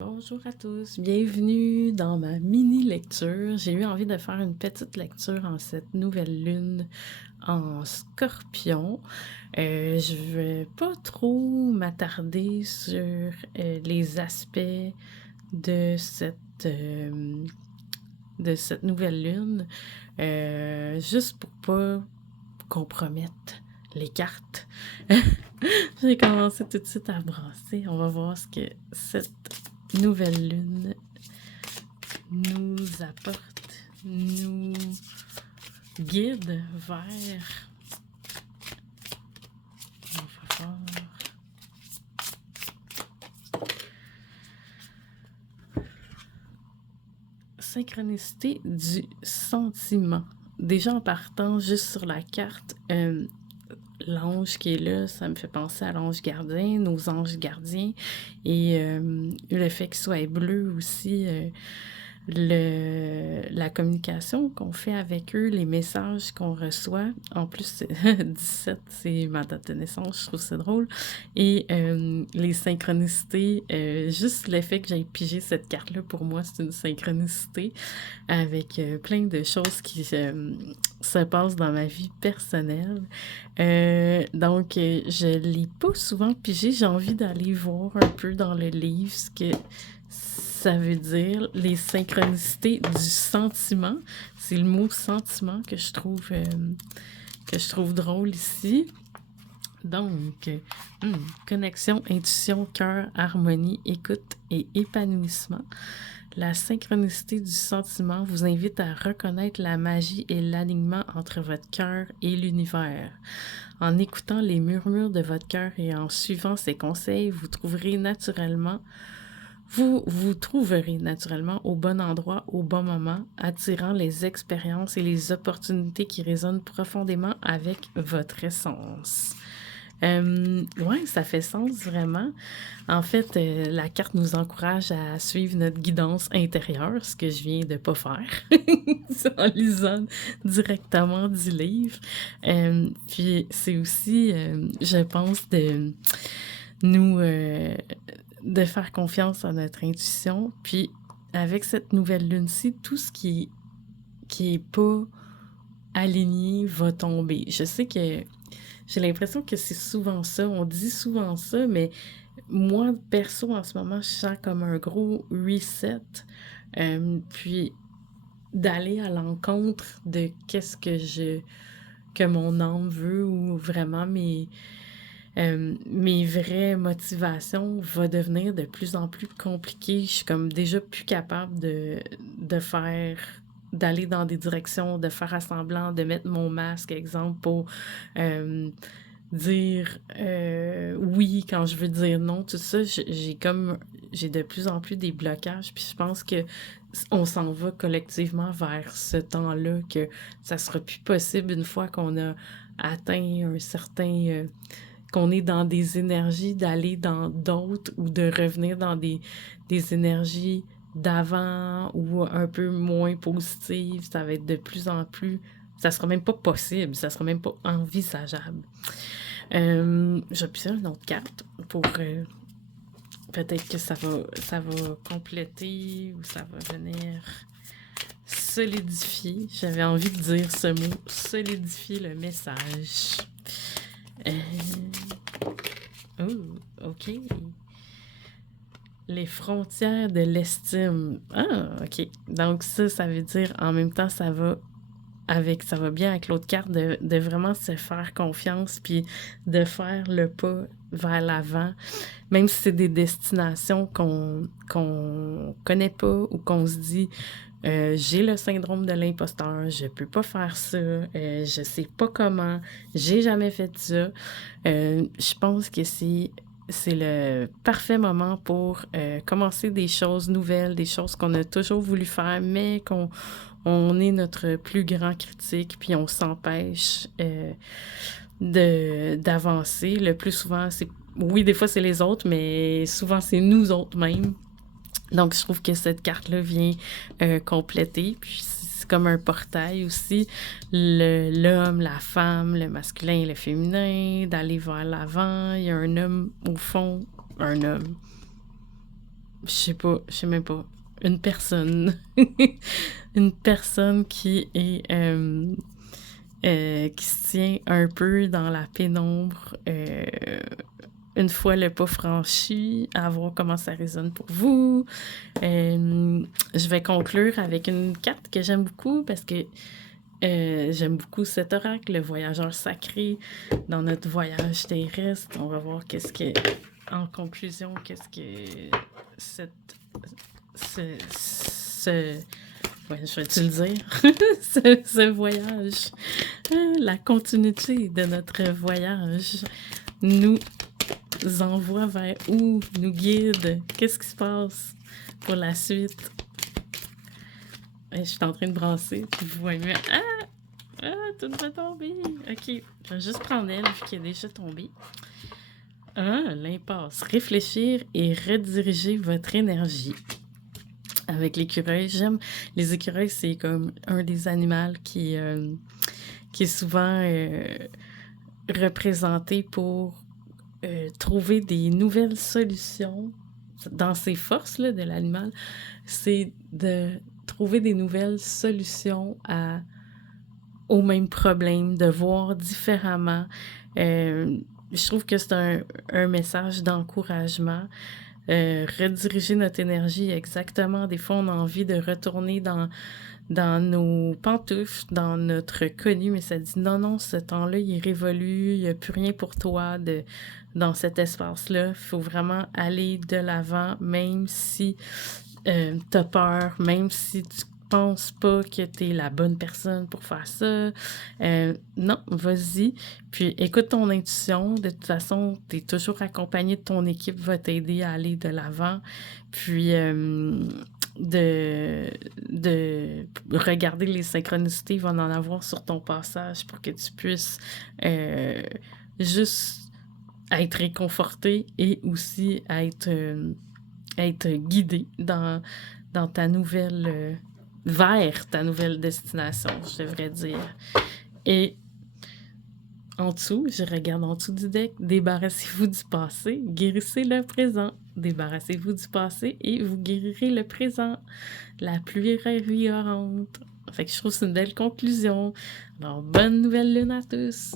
Bonjour à tous, bienvenue dans ma mini-lecture. J'ai eu envie de faire une petite lecture en cette nouvelle lune en Scorpion. Je vais pas trop m'attarder sur les aspects de de cette nouvelle lune, juste pour pas compromettre les cartes. J'ai commencé tout de suite à brasser. On va voir ce que cette nouvelle lune nous apporte, nous guide vers. On va voir. Synchronicité du sentiment. Déjà en partant juste sur la carte, l'ange qui est là, ça me fait penser à l'ange gardien, nos anges gardiens. Et le fait qu'il soit bleu aussi, la communication qu'on fait avec eux, les messages qu'on reçoit. En plus, 17, c'est ma date de naissance, je trouve ça drôle. Et les synchronicités, juste l'effet que j'ai pigé cette carte-là, pour moi, c'est une synchronicité avec plein de choses qui se passent dans ma vie personnelle. Donc, je l'ai pas souvent pigé. J'ai envie d'aller voir un peu dans le livre ce que ça veut dire, les synchronicités du sentiment. C'est le mot sentiment que je trouve drôle ici. Donc, connexion, intuition, cœur, harmonie, écoute et épanouissement. La synchronicité du sentiment vous invite à reconnaître la magie et l'alignement entre votre cœur et l'univers. En écoutant les murmures de votre cœur et en suivant ses conseils, vous trouverez naturellement au bon endroit, au bon moment, attirant les expériences et les opportunités qui résonnent profondément avec votre essence. Ouais, ça fait sens vraiment. En fait, la carte nous encourage à suivre notre guidance intérieure, ce que je viens de pas faire en lisant directement du livre. Puis c'est aussi, je pense, nous de faire confiance à notre intuition. Puis avec cette nouvelle lune-ci, tout ce qui est pas aligné va tomber. Je sais que j'ai l'impression que c'est souvent ça. On dit souvent ça, mais moi, perso, en ce moment, je sens comme un gros reset. Puis d'aller à l'encontre de qu'est-ce que mon âme veut ou vraiment mes vraies motivations va devenir de plus en plus compliqué. Je suis comme déjà plus capable de faire d'aller dans des directions, de faire semblant, de mettre mon masque, exemple, pour dire oui quand je veux dire non, tout ça, j'ai de plus en plus des blocages, puis je pense que on s'en va collectivement vers ce temps-là, que ça sera plus possible une fois qu'on a atteint un certain qu'on est dans des énergies, d'aller dans d'autres ou de revenir dans des énergies d'avant ou un peu moins positives. Ça va être de plus en plus... Ça sera même pas possible, ça sera même pas envisageable. J'appuie sur une autre carte pour... peut-être que ça va compléter ou ça va venir solidifier. J'avais envie de dire ce mot, solidifier le message. OK. Les frontières de l'estime. Ah, OK. Donc ça veut dire en même temps, ça va bien avec l'autre carte de vraiment se faire confiance puis de faire le pas vers l'avant, même si c'est des destinations qu'on connaît pas ou qu'on se dit j'ai le syndrome de l'imposteur, je peux pas faire ça, je sais pas comment, j'ai jamais fait ça. Je pense que c'est le parfait moment pour commencer des choses nouvelles, des choses qu'on a toujours voulu faire, mais on est notre plus grand critique, puis on s'empêche d'avancer. Le plus souvent, oui, des fois c'est les autres, mais souvent c'est nous autres mêmes. Donc, je trouve que cette carte-là vient compléter. Puis, c'est comme un portail aussi. L'homme, la femme, le masculin et le féminin, d'aller vers l'avant. Il y a un homme au fond, un homme. je sais même pas, une personne, une personne qui se tient un peu dans la pénombre, une fois le pas franchi, à voir comment ça résonne pour vous. Je vais conclure avec une carte que j'aime beaucoup parce que j'aime beaucoup cet oracle, le voyageur sacré, dans notre voyage terrestre. On va voir en conclusion, qu'est-ce que cette, ce ouais, je vais-tu le dire? Ce voyage, la continuité de notre voyage nous envoie vers où, nous guide, qu'est-ce qui se passe pour la suite. Je suis en train de brasser, puis vous voyez, tout va tomber. Ok, je vais juste prendre elle, vu qu'elle est déjà tombée. L'impasse. Réfléchir et rediriger votre énergie. Avec l'écureuil, j'aime. Les écureuils, c'est comme un des animaux qui est souvent représenté pour trouver des nouvelles solutions. Dans ses forces là, de l'animal, c'est de trouver des nouvelles solutions aux mêmes problèmes, de voir différemment. Je trouve que c'est un message d'encouragement. Rediriger notre énergie exactement. Des fois, on a envie de retourner dans nos pantoufles, dans notre connu, mais ça dit non, non, ce temps-là, il est révolu, il n'y a plus rien pour toi dans cet espace-là. Il faut vraiment aller de l'avant, même si t'as peur, même si tu penses pas que t'es la bonne personne pour faire ça. Non, vas-y. Puis écoute ton intuition. De toute façon, t'es toujours accompagné de ton équipe, va t'aider à aller de l'avant. Puis de regarder les synchronicités, il va en avoir sur ton passage pour que tu puisses juste être réconforté et aussi être guidé dans ta nouvelle vers ta nouvelle destination, je devrais dire. Et en dessous, je regarde en dessous du deck, débarrassez-vous du passé, guérissez le présent. Débarrassez-vous du passé et vous guérirez le présent. La pluie ravivante. Fait que je trouve que c'est une belle conclusion. Alors, bonne nouvelle lune à tous!